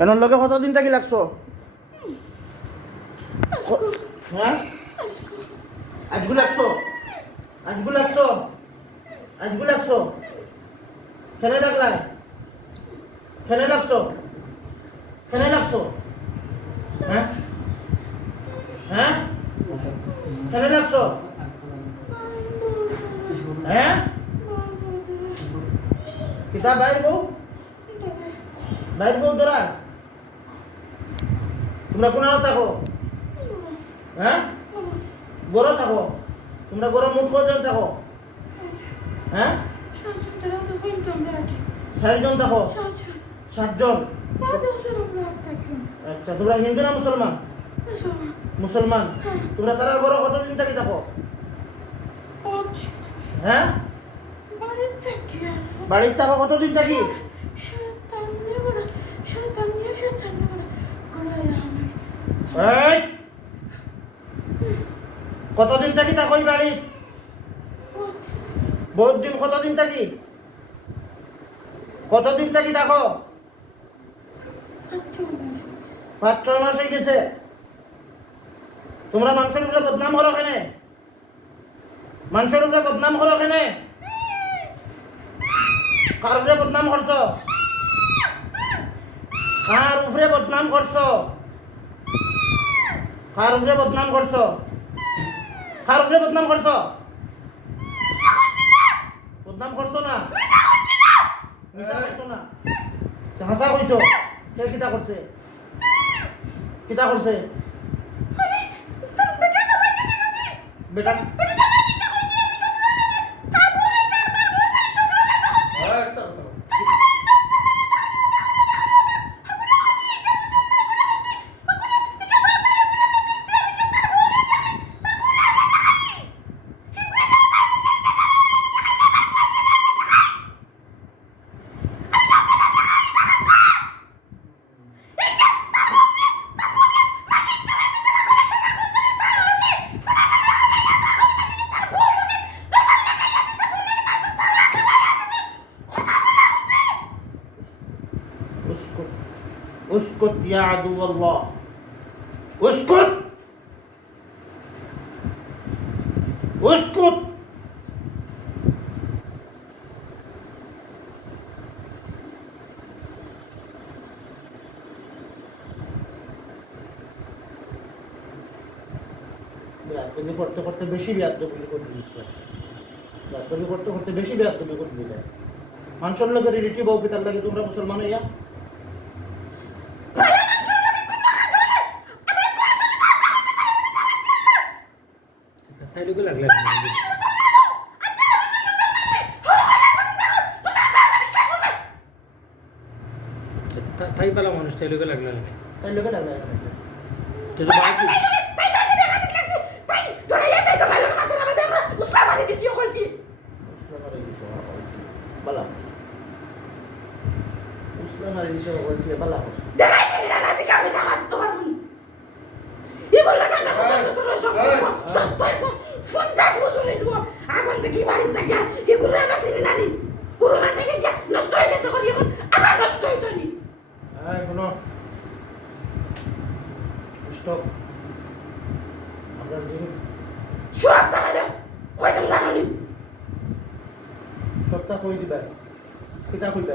এনার লগে কতদিন থাকি লাগছো? হ্যাঁ, আজগু লাগছো, আজগু লাগছো, আজগু লাগছো। কেনে লাগলাই? কেনে লাগছো? কেনে লাগছো? হ্যাঁ, হ্যাঁ, কেনে লাগছো? হ্যাঁ, কিতা বাইর বউ, বাইর বউ তোরা তোমরা কোনার থাকো? হ্যাঁ, গরো থাকো? তোমরা গরো মুখ কজন থাকো? হ্যাঁ, 6জন থাকো? 7জন। আচ্ছা, তোমরা হিন্দু না মুসলমান? মুসলমান। তোমরা তারা বড় কতদিন থাকি থাকো? হ্যাঁ, বাড়ির থাকো কতদিন থাকি? এই, কতদিন থাকি থাকো এই বাড়ি? বহুত দিন। কতদিন থাকি? কতদিন থাকি থাকো? 5-6 মাস হয়ে গেছে। তোমরা মানুষের উপরে বদনাম করো কেনে? মানুষের উপরে বদনাম করো কেনে? কার উপরে বদনাম করছো? কার উপরে বদনাম করছো? কার উপরে বদনাম করছো? কার উপরে বদনাম করছো? বদনাম করছো না? মিছা করছো না? হাসা কইছো? কে কিতা করছে? কিতা করছে? বেটা اسكت اسكت يا عدو الله اسكت اسكت বেয়াদবি করতে করতে বেশি বেয়াদবি করে দিচ্ছে। বেয়াদবি করতে করতে বেশি বেয়াদবি করে দিলে মানুষের লোকে রিলেটিভ হোক তার লাগে তোমরা মুসলমান হইয়া তাই লোকে লাগলে তাই পালা মানুষ তাই লোকে লাগলে তাই লোকে লাগবে তুই তো বাসি বালা মুসলমান আর ইসে বলতে বালা কোনো স্টপ আমরা যিনি সপ্তাহ কই দিবা কিতা কইবা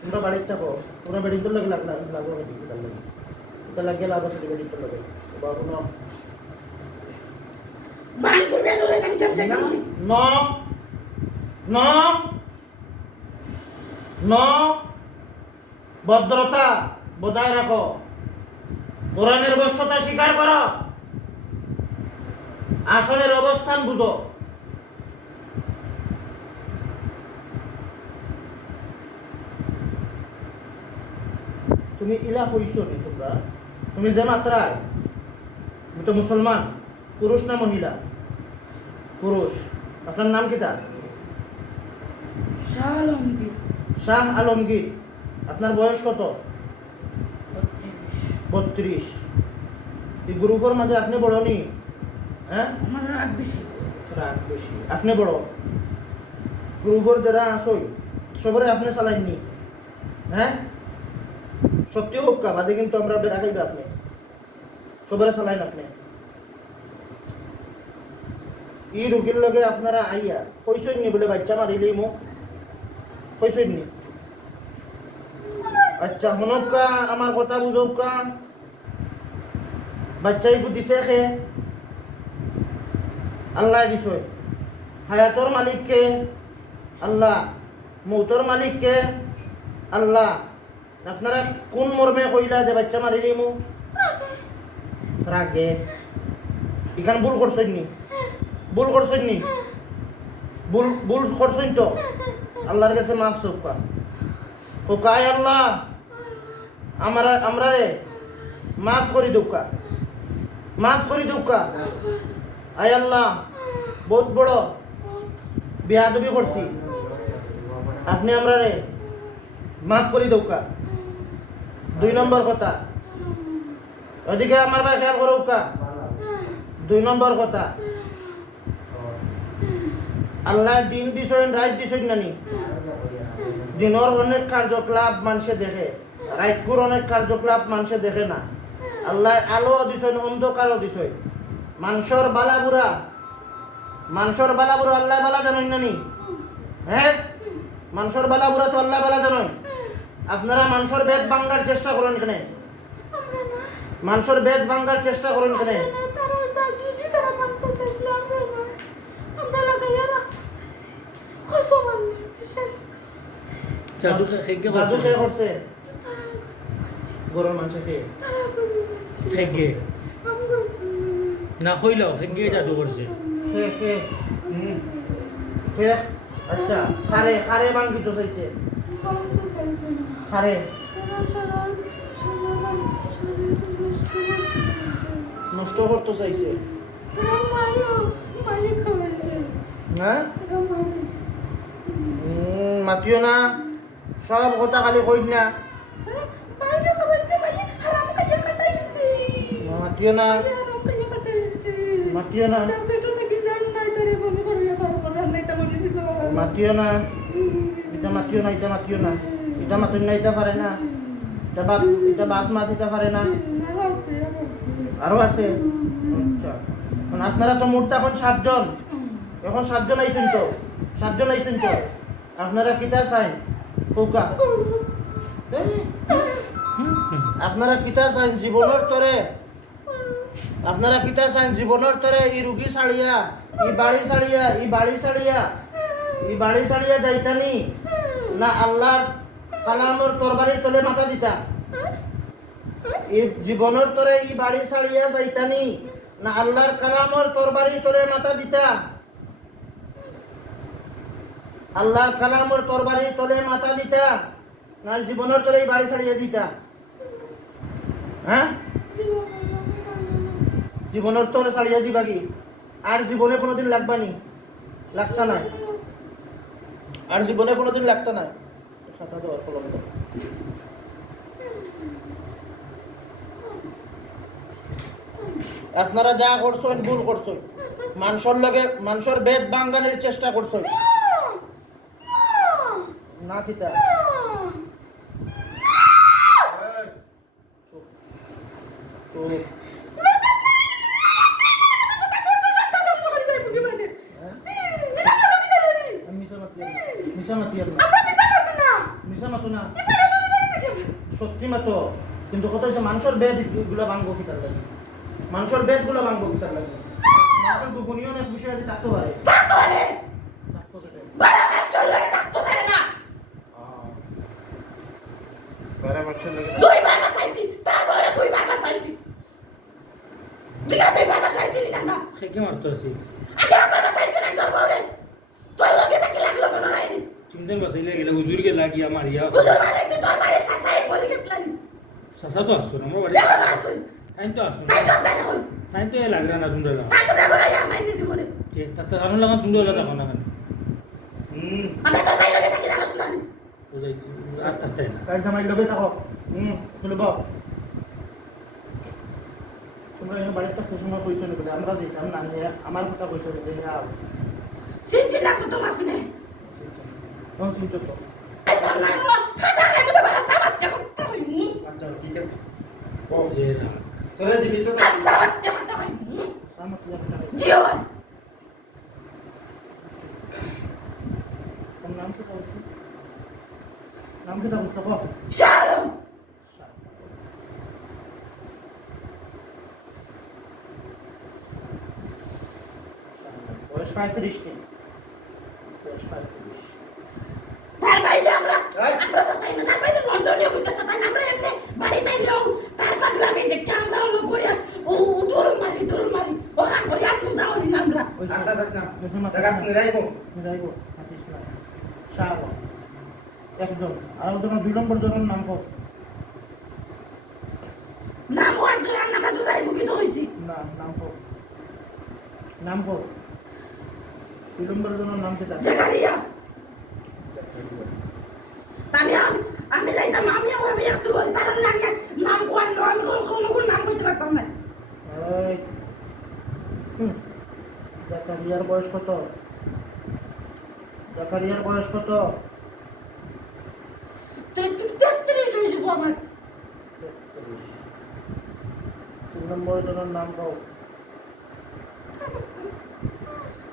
তোমরা বাড়িতে থাকো তোমরা বেডিং লাগে লাগলো কিতা লাগে কিতা লাগে লাভ আছে বেডিং লাগে বা কোনো No, no, no, ভদ্রতা বজায় রাখো, কোরআনের বশ্যতা স্বীকার করো, আসলের অবস্থান বুঝো। তুমি ইলা কইছো নি তোমরা? তুমি যে মাত্রায় তুমি তো মুসলমান, পুরুষ না মহিলা? পুরুষ। আপনার নাম কিতা? শাহ আলমগীর। আপনার বয়স কত? 32। এই গ্রুপের মাঝে আপনি বড় নি? হ্যাঁ, রাগ বেশি। আপনি বড় গ্রুপের যারা আসই সবরে আপনি চালাইনি? হ্যাঁ, সত্যি হোক কা বাদে কিন্তু আমরা বেড়াইবে আপনি সবারে চালাইন আপনি ই রুগীর লগে আপনারা আইয়া কইসই নি বলে বাচ্চা মারিলেই মোক কইসই নি আচ্ছা শুনক কা আমার কথা বুঝক কা বাচ্চাই দিছে খে আল্লাহ দিছে হায়াতর মালিক কে আল্লাহ মৌতর মালিক কে আল্লাহ আপনারা কোন মর্মে কইলা যে বাচ্চা মারিলি মু রাগে এখানে ভুল করছেন নি ভুল করছেন নি ভুল করছেন তো আল্লাহর কাছে মাফ চোখা ও কায় আল্লাহ আমরা রে মাফ করি দৌকা মাফ করি দৌকা আয় আল্লাহ বহুত বড় বেয়াদবি করছি আপনি আমরা রে মাফ করি দৌকা 2 নম্বর কথা ওদিকে আমার ভাই খেয়াল করো কা 2 নম্বর কথা আল্লাহ দিন দিছেন রাত দিছেন নানি দিনের অনেক কার্যকলাপ মানুষে দেখে রাতপুর অনেক কার্যকলাপ মানুষে দেখে না আল্লাহ আলো দিছেন অন্ধকারও দিছেন মানুষের বালাবুরা আল্লাহ বালা জানেন নানি হ্যাঁ মানুষের বালাবুরা তো আল্লাহ বালা জানেন আপনারা মানুষের বেদ ভাঙার চেষ্টা করেন কেন মানুষের বেদ ভাঙার চেষ্টা করেন কেন জাদু খেগে জাদু কে করছে গরম মানুষ কে খেগে না কইলাও খেগে জাদু করছে কে কে কে আচ্ছা খারে ভাঙি তো চাইছে খারে নষ্ট করতে চাইছে হ্যাঁ মাতিও না সব কথা খালি কই না মাতিও না মাতিও না মাতিও না এটা মাতিও না এটা মাতিও না এটা মাতিও না এটা পারে না এটা বাদ মাতিতে পারে না আরো আছে আচ্ছা আপনারা তো মোট এখন 7 জন এখন 7 জন আইছেন তো 7 জন আইছেন তো আপনারা কিতা চাই কৌকা আপনারা কিতা চাই জীবনের তরে আপনারা কিতা চাই জীবনের তরে ই রুগী ছাড়িয়া ই বাড়ি ছাড়িয়া যাইতানি না আল্লাহর কালামর তরবারির তলে মাথা দিতা এই জীবনের তরে ই বাড়ি ছাড়িয়া যাইতানি না আল্লাহর কালামর তরবারির তলে মাথা দিতা আল্লাহর কালামর তরবারির তলে মাথা দিতা না জীবনের তরে এই বাড়ি ছাড়িয়া দিতা হ্যাঁ জীবনের তরে ছাড়িয়া দিবা কি আর জীবনে কোনোদিন লাগবানি লাগতা নাই আর জীবনে কোনোদিন লাগতা নাই খাতা দাও কলম দাও আপনারা যা করছেন ভুল করছেন মানুষের বেদ ভাঙানোর চেষ্টা করছেন না কিতা সত্যি মাতো কিন্তু কথা হচ্ছে মানুষের বেদ গুলো ভাঙবো কিতার লাগে মানুষের বেদ গুলো ভাঙবো কিতার লাগে মানুষের গোপনীয় অনেক বিষয় আছে থাকতে পারে খেগে মারতো আছি চিন্তা বাসাইলে গেলে হুজুরকে লাগিয়া মারিয়া সাসা তো আসছো না আমার বাড়ি টাইম তো আসছো টাইম তো লাগরা না সুন্দর লাগা ঠিক তাতে আনো লাগা সুন্দর লাগা তখন না বুঝাই আর তাতে না কাল জামাই লগে থাকো বলবো তোমরা এই বাড়িতে কুসুমা কইছো না বলে আমরা দিতাম না আমার কথা কইছো যে আও সিনছি না কত মাসনে কোন শুনছো তো খাতা খাতা বাবা সাবাত দেখো ঠিক আছে ও যে রাগ। তোরা জীবিত না কাঁচা বাচ্চা কথা কই সামত লাগা জিও তোর নাম কি বলছিস নাম কি বলছিস তো শালম বয়স 35 দিন বয়স 35 তার বাইরে আমরা এই! আমরা তো তাই না তার বাইরে লন্ডনে হইতেছে তাই না আমরা এমনি বাড়ি তাইলেও তার পাগলামি দেখতে আমরা হলো কইয়া ও উঠোর মারি ও হাত করে আর তুই দাও না আমরা ওই আটটা যাস না। বেশি মাথা জায়গা নিরাইবো। নিরাইবো হাতিস না শাহ একজন আর ওজন 2 নম্বর জনের নাম কো নাম কোন করে আমরা তো যাইব কি তো হইছি না নাম কো 2 নম্বর জনের নাম কি জাকারিয়া আমি যাইতাম আমি একটু বলি তার লাগে নাম কোন আমি কোন নাম কইতে পারতাম না এই জাকারিয়ার বয়স কত জাকারিয়ার বয়স কত 33 হইছে আমার 3 নম্বর জনের নাম কও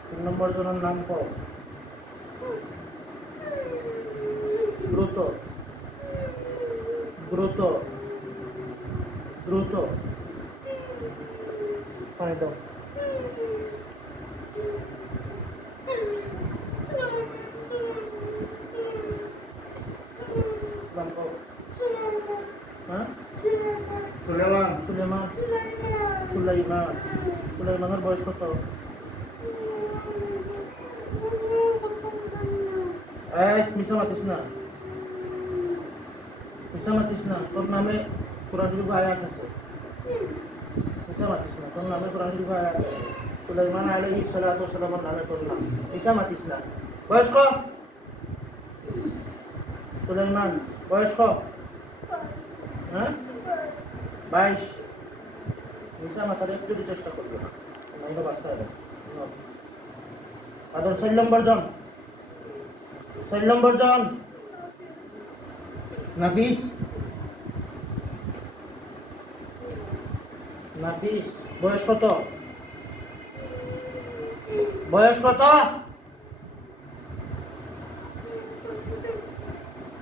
3 নম্বর জনের নাম কও দ্রুত দ্রুত দ্রুত পানি দাও নাম কও হ্যাঁ সুলেমান সুলেমান সুলাইমানের বয়স কত এই মিশা মাতিস না তোর নামে কোরআন শরীফ আয়াত আছে মিশা মাতিস না তোর নামে কোরআন শরীফ আয়াত আছে সুলাইমান আলাইহিস সালাতু ওয়াস সালামের নামে তোর নাম মিশা মাতিস না বয়স কত সুলাইমান বয়স কত হ্যাঁ 22 মিশা মাতার একটু চেষ্টা করবে না নাইলে বাঁচতে হবে আদর 4 নম্বর জন নাফিস বয়স কত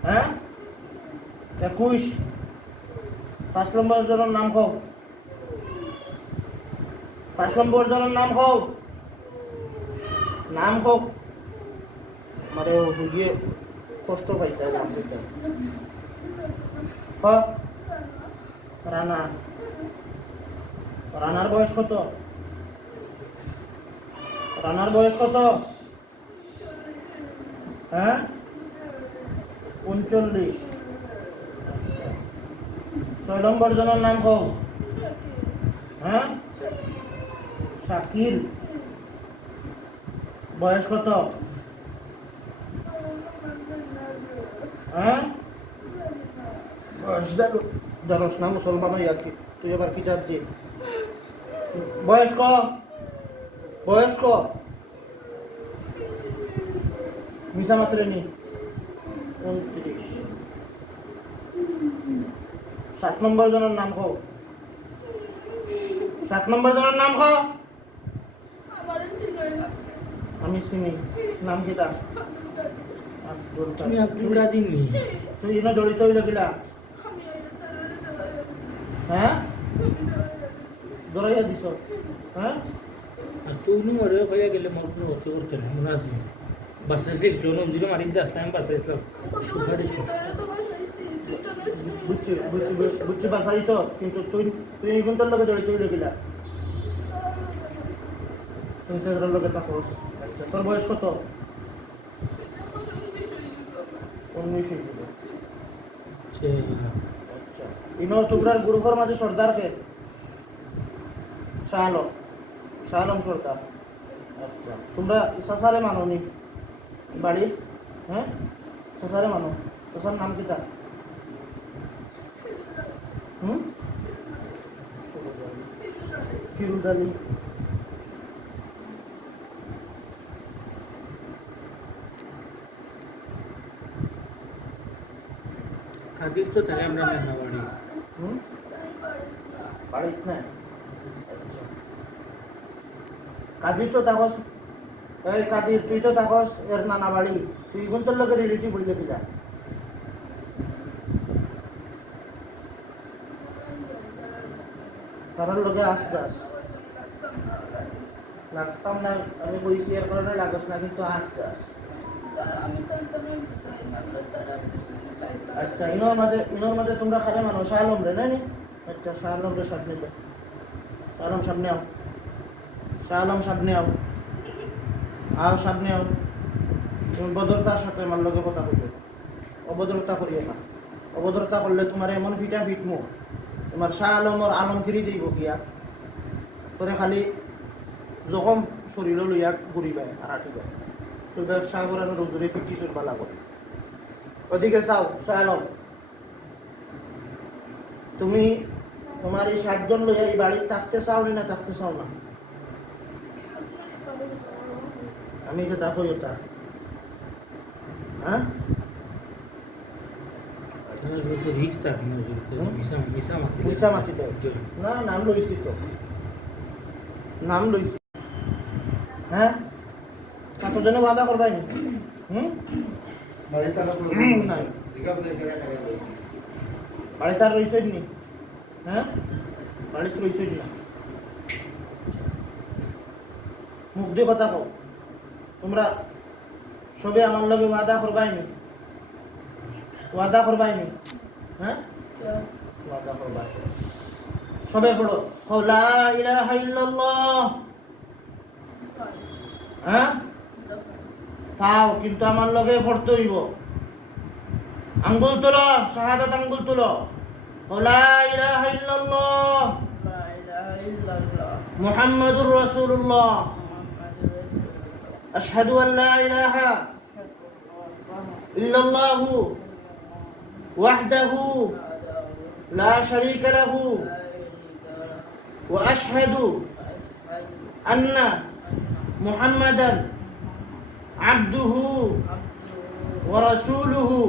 হ্যাঁ 21 5 নম্বর জনের নাম কও 5 নম্বর জনের নাম কও মানে গিয়ে কষ্ট পাইতে নাম দিতে রানার বয়স কত হ্যাঁ 39 6 নম্বর জনের নাম কও হ্যাঁ শাকিল বয়স কত হ্যাঁ বয়স জানোস না মুসলমান হই আর কি তুই আবার কি যাচ্ছি বয়স ক মিশা মাত্রে নি 29 7 নম্বর জনের নাম কও 7 নম্বর জনের নাম কও আমি চিনি নাম কি তা তুমি আব্দুল কাদির নি তুই না জড়িত হইল কিলা হ্যাঁ দৌড়াইয়া দিছ হ্যাঁ আর তুই মরে হয়ে গেলে মোর কোনো অতি করতে না মনে আছে বাসাইছিল জোন জিরো মারিতে আসলাম বাসাইছিলাম সুপারি বুঝছি বাসাইছ কিন্তু তুই কোনটার লগে জড়িত হইল কিলা তুই তো এটার লগে থাকস আচ্ছা তোর বয়স কত 19 হয়েছিল আচ্ছা ইনো তোমরার গ্রুপের মাঝে সর্দারকে শাহলম সরকার আচ্ছা তোমরা সাসারে মাননি বাড়ির হ্যাঁ সাসারে মানো সাসার নাম কি তা ফিরুজ আলী কাদির তো তাই আমরা না বাড়ি বাড়িত না আচ্ছা কাদির তো তাকস এই কাদির তুই তো তাকস এর নানা বাড়ি তুই কোন তোর লোকের রিলেটিভ বললে কিনা তার লোকে আসতাস লাগতাম না আমি বইছি এর কারণে লাগস না কিন্তু আসতাস আমি তো একদমই আচ্ছা ইনোর মাঝে তোমরা খালে মানো শাহ আলম রে নানি আচ্ছা শাহ আলম রে সামনে দে শাহ আলম সামনে আও শাহ আলম সামনে আও সামনে আও তুমি বদরতার সাথে আমার লগে কথা বলবে অবদরতা করিয়ে না অবদরতা করলে তোমার এমন ফিটা ফিটমু তোমার শাহ আলমর আলমগিরি যাইব গিয়া তোরে খালি যখন শরীর লইয়া ঘুরিবাই আর হাঁটিবাই তুই ব্যবসা করানো রোজরে ফিটি চলবা লাগবে ওদিকে চাও শাহ আলম তুমি তোমার এই 7 জন লইয়া এই বাড়ি থাকতে চাও না থাকতে চাও না আমি যে দেখো এটা হ্যাঁ মিশা মাতি দেয় না নাম লইছি তো নাম লইছি হ্যাঁ কতজনে ওয়াদা করবাই নি বাড়িতে আলো নাই জিজ্ঞাসা করে বাড়িতে আর রইছই নি হ্যাঁ বাড়িতে রইছই না মুখ দিয়ে কথা কও তোমরা সবে আমার লগে ওয়াদা করবাই নি ওয়াদা করবাই নি হ্যাঁ ওয়াদা করবাই সবে পড়ো কও লা ইলাহা ইল্লাল্লাহ হ্যাঁ পাও কিন্তু আমার লগে পড়তে হইব আঙ্গুল তুলো শাহাদাত আঙ্গুল তুলো লা ইলাহা ইল্লাল্লাহ মুহাম্মাদুর রাসূলুল্লাহ আশহাদু আন লা ইলাহা ইল্লাল্লাহ ওয়াহদাহু লা শারীকা লাহু ওয়া আশহাদু আন্না মুহাম্মাদান আবদুহু ওয়া রাসূলুহু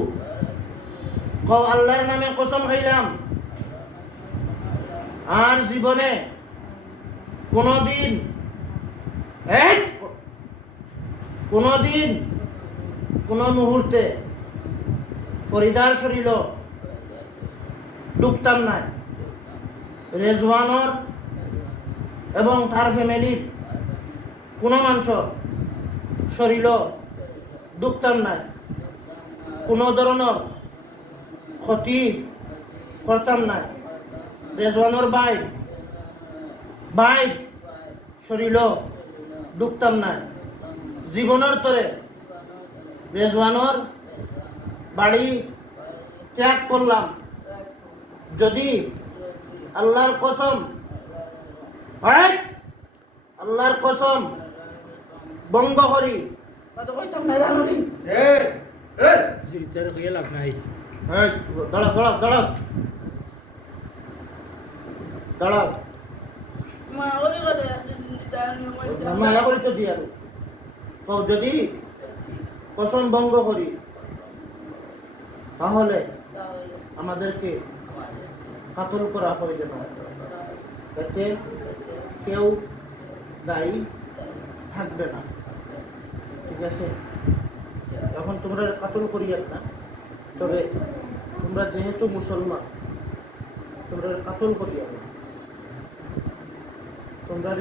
কও আল্লাহর নামে কসম খাইলাম আর জীবনে কোনদিন কোন মুহূর্তে ফরিদার শরীর ডুবতাম না রেজওয়ানর এবং তার ফ্যামিলির কোন মানুষ শরীর ডুবতাম না কোনো ধরনের ক্ষতি করতাম না রেজওয়ানোর বাইর শরীর ডুবতাম না জীবনের তরে রেজওয়ানোর বাড়ি ত্যাগ করলাম যদি আল্লাহর কসম আল্লাহর কসম ভঙ্গ করি কত কইতাম না জানো নি দাঁড়াও দাঁড়াও মা ওরে করে মায়া করি তো দিয়ে কও যদি কসম ভঙ্গ করি তাহলে আমাদেরকে কাতল করা হয়ে যাবে এতে কেউ দায়ী থাকবে না ঠিক আছে এখন তোমরা কাতল করিয়া না তবে তোমরা যেহেতু মুসলমান তোমরা কাতল করিয়া না তোমরা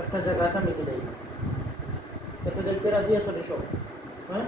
একটা জায়গাটা মিলে দেয় এতে দেখতে রাজি আছো সব হ্যাঁ